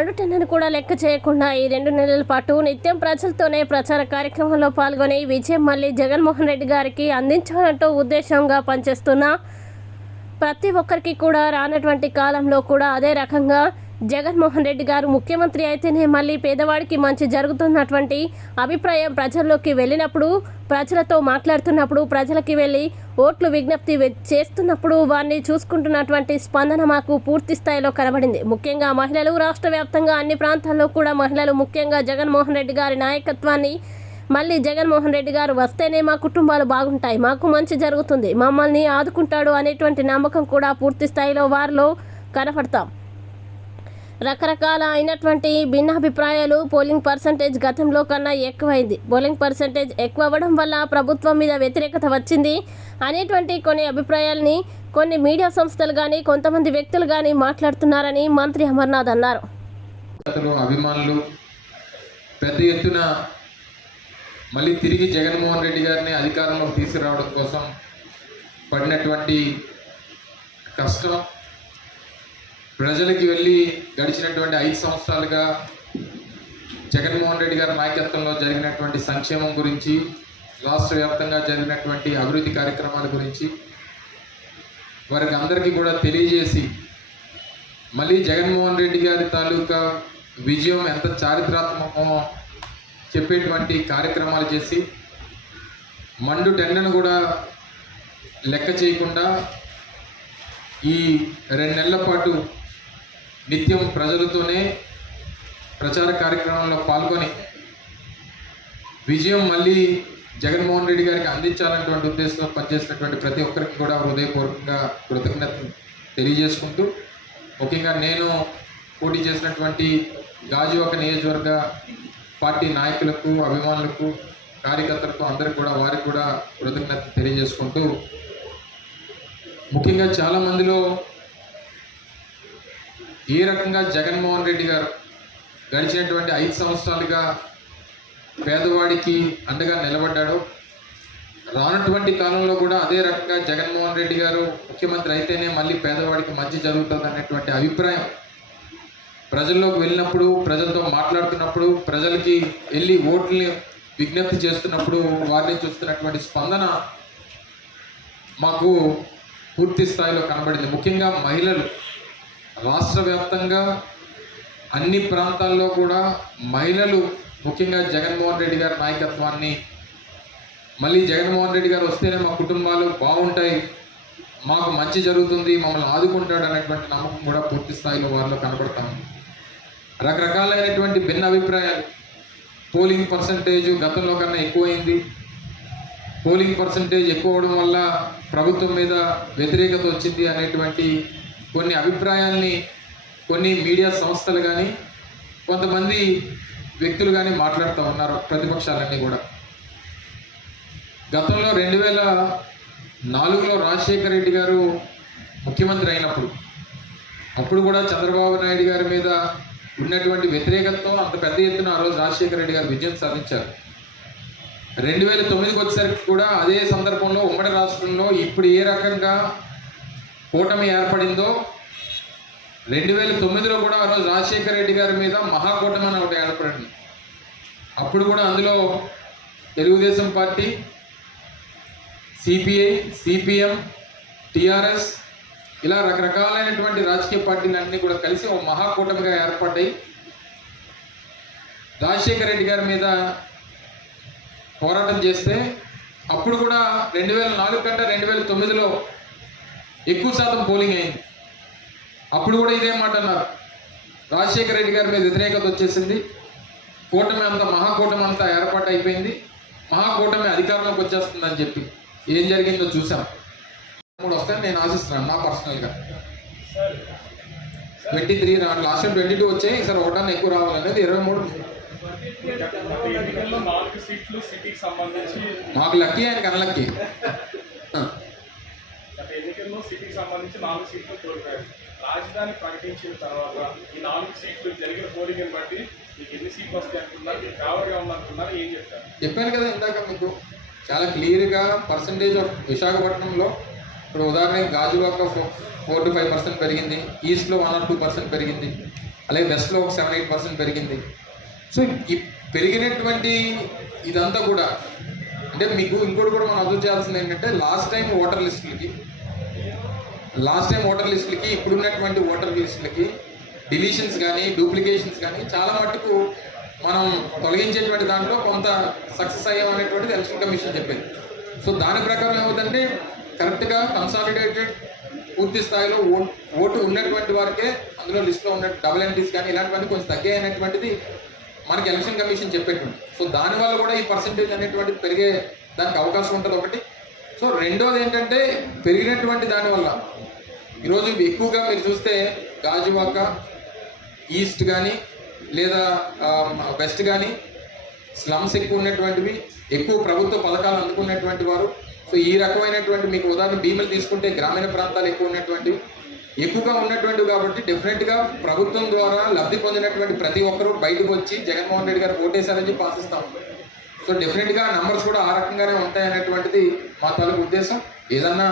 మండుటెండను కూడా లెక్క చేయకుండా ఈ 2 నెలల పాటు నిత్యం ప్రజలతోనే ప్రచార కార్యక్రమంలో పాల్గొని విజయం మళ్ళీ జగన్మోహన్ రెడ్డి గారికి అందించాలంటూ ఉద్దేశంగా పనిచేస్తున్న ప్రతి ఒక్కరికి కూడా రానటువంటి కాలంలో కూడా అదే రకంగా జగన్మోహన్ రెడ్డి గారు ముఖ్యమంత్రి అయితేనే మళ్ళీ పేదవాడికి మంచి జరుగుతున్నటువంటి అభిప్రాయం ప్రజల్లోకి వెళ్ళినప్పుడు, ప్రజలతో మాట్లాడుతున్నప్పుడు, ప్రజలకి వెళ్ళి ఓట్లు విజ్ఞప్తి చేస్తున్నప్పుడు వారిని చూసుకుంటున్నటువంటి స్పందన మాకు పూర్తి స్థాయిలో కనబడింది. ముఖ్యంగా మహిళలు, రాష్ట్ర వ్యాప్తంగా అన్ని ప్రాంతాల్లో కూడా మహిళలు ముఖ్యంగా జగన్మోహన్ రెడ్డి గారి నాయకత్వాన్ని, మళ్ళీ జగన్మోహన్ రెడ్డి గారు వస్తేనే మా కుటుంబాలు బాగుంటాయి, మాకు మంచి జరుగుతుంది, మమ్మల్ని ఆదుకుంటాడు అనేటువంటి నమ్మకం కూడా పూర్తి స్థాయిలో వారిలో కనపడతాం. రకరకాల అయినటువంటి భిన్నాభిప్రాయాలు, పోలింగ్ పర్సంటేజ్ గతంలో కన్నా ఎక్కువైంది, పోలింగ్ పర్సంటేజ్ ఎక్కువ అవ్వడం వల్ల ప్రభుత్వం మీద వ్యతిరేకత వచ్చింది అనేటువంటి కొన్ని అభిప్రాయాలని కొన్ని మీడియా సంస్థలు కానీ కొంతమంది వ్యక్తులు కానీ మాట్లాడుతున్నారని మంత్రి అమర్నాథ్ అన్నారు. అభిమానులు పెద్ద ఎత్తున మళ్ళీ తిరిగి జగన్మోహన్ రెడ్డి గారిని అధికారంలోకి తీసుకురావడం కోసం పడినటువంటి కష్టం, ప్రజలకి వెళ్ళి గడిచినటువంటి 5 సంవత్సరాలుగా జగన్మోహన్ రెడ్డి గారి నాయకత్వంలో జరిగినటువంటి సంక్షేమం గురించి, రాష్ట్ర వ్యాప్తంగా జరిగినటువంటి అభివృద్ధి కార్యక్రమాల గురించి వారికి అందరికీ కూడా తెలియజేసి మళ్ళీ జగన్మోహన్ రెడ్డి గారి తాలూకా విజయం ఎంత చారిత్రాత్మకమో చెప్పేటువంటి కార్యక్రమాలు చేసి మండు టెండను కూడా లెక్క చేయకుండా ఈ 2 నెలల పాటు నిత్యం ప్రజలతోనే ప్రచార కార్యక్రమంలో పాల్గొని విజయం మళ్ళీ జగన్మోహన్ రెడ్డి గారికి అందించాలన్నటువంటి ఉద్దేశంతో పనిచేసినటువంటి ప్రతి ఒక్కరికి కూడా హృదయపూర్వకంగా కృతజ్ఞతలు తెలియజేసుకుంటూ, ముఖ్యంగా నేను పోటీ చేసినటువంటి గాజువాక నియోజకవర్గ పార్టీ నాయకులకు, అభిమానులకు, కార్యకర్తలకు అందరికి కూడా వారికి కూడా కృతజ్ఞతలు తెలియజేసుకుంటూ, ముఖ్యంగా చాలామందిలో ఏ రకంగా జగన్మోహన్ రెడ్డి గారు గడిచినటువంటి 5 సంవత్సరాలుగా పేదవాడికి అండగా నిలబడ్డాడో, రానటువంటి కాలంలో కూడా అదే రకంగా జగన్మోహన్ రెడ్డి గారు ముఖ్యమంత్రి అయితేనే మళ్ళీ పేదవాడికి మంచి జరుగుతుంది అనేటువంటి అభిప్రాయం ప్రజల్లోకి వెళ్ళినప్పుడు, ప్రజలతో మాట్లాడుతున్నప్పుడు, ప్రజలకి వెళ్ళి ఓట్లని విజ్ఞప్తి చేస్తున్నప్పుడు వారిని చూస్తున్నటువంటి స్పందన మాకు పూర్తి స్థాయిలో కనబడింది. ముఖ్యంగా మహిళలు రాష్ట్ర వ్యాప్తంగా అన్ని ప్రాంతాల్లో కూడా మహిళలు ముఖ్యంగా జగన్మోహన్ రెడ్డి గారి నాయకత్వాన్ని, మళ్ళీ జగన్మోహన్ రెడ్డి గారు వస్తేనే మా కుటుంబాలు బాగుంటాయి, మాకు మంచి జరుగుతుంది, మమ్మల్ని ఆదుకుంటాడు అనేటువంటి నమ్మకం కూడా పూర్తి స్థాయిలో వారిలో కనబడతాము. రకరకాలైనటువంటి భిన్న అభిప్రాయాలు, పోలింగ్ పర్సంటేజ్ గతంలో కన్నా ఎక్కువైంది, పోలింగ్ పర్సంటేజ్ ఎక్కువ అవడం వల్ల ప్రభుత్వం మీద వ్యతిరేకత వచ్చింది అనేటువంటి కొన్ని అభిప్రాయాల్ని కొన్ని మీడియా సంస్థలు కానీ కొంతమంది వ్యక్తులు కానీ మాట్లాడుతూ ఉన్నారు. ప్రతిపక్షాలన్నీ కూడా గతంలో 2004లో రాజశేఖర రెడ్డి గారు ముఖ్యమంత్రి అయినప్పుడు అప్పుడు కూడా చంద్రబాబు నాయుడు గారి మీద ఉన్నటువంటి వ్యతిరేకతతో అంత పెద్ద ఎత్తున ఆ రోజు రాజశేఖర రెడ్డి గారు విజయం సాధించారు. 2009కి వచ్చేసరికి కూడా అదే సందర్భంలో ఉమ్మడి రాష్ట్రంలో ఇప్పుడు ఏ రకంగా కూటమి ఏర్పడిందో 2009లో కూడా ఆ రోజు రాజశేఖర రెడ్డి గారి మీద మహాకూటమి అని ఒకటి ఏర్పడింది. అప్పుడు కూడా అందులో Telugu Desam party, CPI, CPM, TRS ఇలా రకరకాలైనటువంటి రాజకీయ పార్టీలన్నీ కూడా కలిసి ఒక మహాకూటమిగా ఏర్పడ్డాయి. రాజశేఖర రెడ్డి గారి మీద పోరాటం చేస్తే అప్పుడు కూడా 2004 కంటే 2009లో ఎక్కువ శాతం పోలింగ్ అయింది. అప్పుడు కూడా ఇదే మాట అన్నారు, రాజశేఖర రెడ్డి గారి మీద వ్యతిరేకత వచ్చేసింది, కూటమి అంతా మహాకూటమి అంతా ఏర్పాటు అయిపోయింది, మహాకూటమి అధికారంలోకి వచ్చేస్తుందని చెప్పి ఏం జరిగిందో చూసాం. 3 వస్తాయని నేను ఆశిస్తున్నాను నా పర్సనల్గా. 23 లాస్ట్ 22 వచ్చాయి, ఈసారి ఒకటాన్ని ఎక్కువ రావాలనేది 23. మాకు లక్కీ ఆయన కనలక్కీ. ఎన్నికల్లో సిటీకి సంబంధించి 4 సీట్లు కోల్పోయారు. రాజధాని ప్రకటించిన తర్వాత ఈ 4 సీట్లు జరిగిన పోలింగ్ బట్టి మీకు ఎన్ని సీట్లు వస్తాయి అనుకున్నారు, మీకు ఫేవర్గా ఉందనుకున్నారు, ఏం చెప్తారు? చెప్పాను కదా ఇందాక మీకు చాలా క్లియర్గా పర్సంటేజ్ ఆఫ్ విశాఖపట్నంలో ఇప్పుడు ఉదాహరణకి గాజువాక 4 to 5% పెరిగింది, ఈస్ట్లో 1 or 2% పెరిగింది, అలాగే వెస్ట్లో ఒక 7-8% పెరిగింది. సో ఈ పెరిగినటువంటి ఇదంతా కూడా అంటే మీకు ఇంకోటి కూడా మనం అబ్జర్వ్ చేయాల్సింది ఏంటంటే లాస్ట్ టైం ఓటర్ లిస్టులకి ఇప్పుడున్నటువంటి ఓటర్ లిస్టులకి డిలీషన్స్ కానీ డూప్లికేషన్స్ కానీ చాలా మట్టుకు మనం తొలగించేటువంటి దాంట్లో కొంత సక్సెస్ అయ్యాం అనేటువంటిది ఎలక్షన్ కమిషన్ చెప్పింది. సో దాని ప్రకారం ఏమవుతుందంటే కరెక్ట్గా కన్సాలిడేటెడ్ పూర్తి స్థాయిలో ఓటు ఉన్నటువంటి వారికే అందులో లిస్టులో ఉన్న డబుల్ ఎంట్రీస్ కానీ ఇలాంటివన్నీ కొంచెం తగ్గాయి అనేటువంటిది మనకి ఎలక్షన్ కమిషన్ చెప్పేటువంటి. సో దానివల్ల కూడా ఈ పర్సంటేజ్ అనేటువంటిది పెరిగే దానికి అవకాశం ఉంటుంది ఒకటి. సో రెండోది ఏంటంటే పెరిగినటువంటి దానివల్ల ఈరోజు ఎక్కువగా మీరు చూస్తే గాజువాక ఈస్ట్ కానీ లేదా వెస్ట్ కానీ స్లమ్స్ ఎక్కువ ఉన్నటువంటివి, ఎక్కువ ప్రభుత్వ పథకాలు అందుకున్నటువంటి వారు. సో ఈ రకమైనటువంటి మీకు ఉదాహరణ భీములు తీసుకుంటే గ్రామీణ ప్రాంతాలు ఎక్కువగా ఉన్నటువంటివి కాబట్టి డెఫినెట్గా ప్రభుత్వం ద్వారా లబ్ధి పొందినటువంటి ప్రతి ఒక్కరూ బయటకు వచ్చి జగన్మోహన్ రెడ్డి గారు ఓటేశారని చెప్పి ఆశిస్తాం. సో డెఫినెట్గా నంబర్స్ కూడా ఆ రకంగానే ఉంటాయనేటువంటిది మా తాలూకు ఉద్దేశం. ఏదన్నా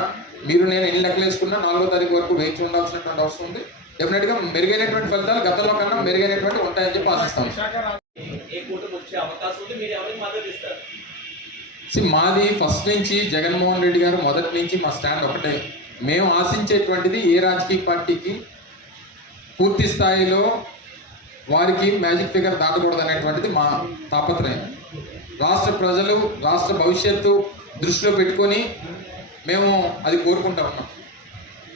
మీరు నేను ఎన్ని లెక్కలు వేసుకున్నా 4వ తారీఖు వరకు వేచి ఉండాల్సినటువంటి అవసరం ఉంది. డెఫినెట్గా మెరుగైనటువంటి ఫలితాలు గతంలో కన్నా మెరుగైనటువంటి ఉంటాయని చెప్పి ఆశిస్తాం. మాది ఫస్ట్ నుంచి జగన్మోహన్ రెడ్డి గారు మొదటి నుంచి మా స్టాండ్ ఒకటే. మేము ఆశించేటువంటిది ఏ రాజకీయ పార్టీకి పూర్తి స్థాయిలో వారికి మ్యాజిక్ ఫిగర్ దాటకూడదు అనేటువంటిది మా తాపత్రయం. రాష్ట్ర ప్రజలు రాష్ట్ర భవిష్యత్తు దృష్టిలో పెట్టుకొని మేము అది కోరుకుంటా ఉన్నాం.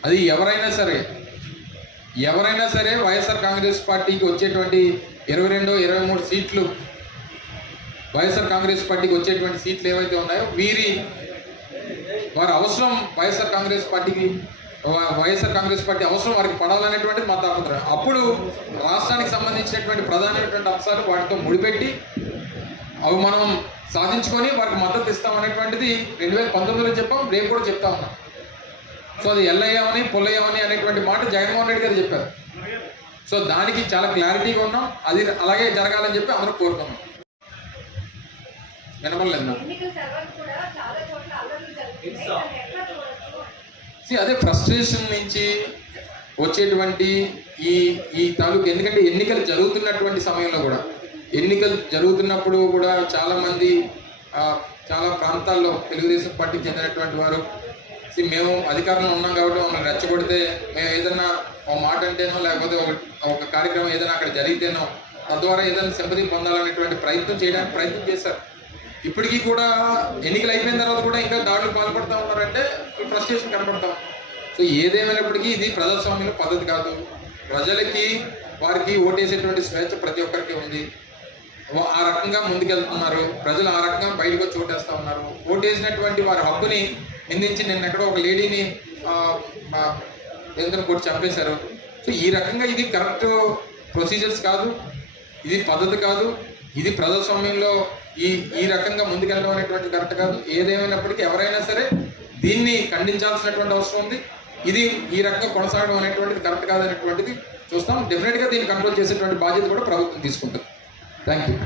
అది ఎవరైనా సరే వైఎస్ఆర్ కాంగ్రెస్ పార్టీకి వచ్చేటువంటి 22-23 సీట్లు వైఎస్ఆర్ కాంగ్రెస్ పార్టీకి వచ్చేటువంటి సీట్లు ఏవైతే ఉన్నాయో వారి అవసరం వైఎస్ఆర్ కాంగ్రెస్ పార్టీ అవసరం వారికి పడాలనేటువంటిది మా తాపత్రయం. అప్పుడు రాష్ట్రానికి సంబంధించినటువంటి ప్రధానమైనటువంటి అంశాలు వాటితో ముడిపెట్టి అవి మనం సాధించుకొని వారికి మద్దతు ఇస్తామనేటువంటిది 2019లో చెప్పాం, రేపు కూడా చెప్తా ఉన్నాం. సో అది ఎల్లయ్యామని పొల్లయ్యామని అనేటువంటి మాట జగన్మోహన్ రెడ్డి గారు చెప్పారు. సో దానికి చాలా క్లారిటీగా ఉన్నాం. అది అలాగే జరగాలని చెప్పి అందరూ కోరుకున్నాం. వినపడలేదు. అదే ఫ్రస్ట్రేషన్ నుంచి వచ్చేటువంటి ఈ తాలూకు. ఎందుకంటే ఎన్నికలు జరుగుతున్నటువంటి సమయంలో కూడా ఎన్నికలు జరుగుతున్నప్పుడు కూడా చాలామంది చాలా ప్రాంతాల్లో తెలుగుదేశం పార్టీకి చెందినటువంటి వారు మేము అధికారంలో ఉన్నాం కాబట్టి మమ్మల్ని రెచ్చగొడితే మేము ఏదైనా ఒక మాట అంటేనో లేకపోతే ఒక కార్యక్రమం ఏదైనా అక్కడ జరిగితేనో తద్వారా ఏదైనా సింపతి పొందాలనేటువంటి ప్రయత్నం చేశారు. ఇప్పటికీ కూడా ఎన్నికలు అయిపోయిన తర్వాత కూడా ఇంకా దాడులు పాల్పడుతూ ఉన్నారంటే ఫ్రస్ట్రేషన్ కనపడతాం. సో ఏదేమైనప్పటికీ ఇది ప్రజాస్వామ్యంలో పద్ధతి కాదు. ప్రజలకి వారికి ఓటేసేటువంటి స్వేచ్ఛ ప్రతి ఒక్కరికి ఉంది. ఆ రకంగా ముందుకెళ్తున్నారు ప్రజలు, ఆ రకంగా బయటకు వచ్చి ఓటేస్తూ ఉన్నారు. ఓటేసినటువంటి వారి హక్కుని నిందించి నిన్న ఎక్కడో ఒక లేడీని ఏదైనా కొట్టి చంపేశారు. సో ఈ రకంగా ఇది కరెక్ట్ ప్రొసీజర్స్ కాదు, ఇది పద్ధతి కాదు, ఇది ప్రజాస్వామ్యంలో ఈ రకంగా ముందుకెళ్ళడం అనేటువంటిది కరెక్ట్ కాదు. ఏదేమైనప్పటికీ ఎవరైనా సరే దీన్ని ఖండించాల్సినటువంటి అవసరం ఉంది. ఇది ఈ రకంగా కొనసాగడం అనేటువంటిది కరెక్ట్ కాదనేటువంటిది చూస్తాం. డెఫినెట్గా దీన్ని కంట్రోల్ చేసేటువంటి బాధ్యత కూడా ప్రభుత్వం తీసుకుంటుంది. Thank you.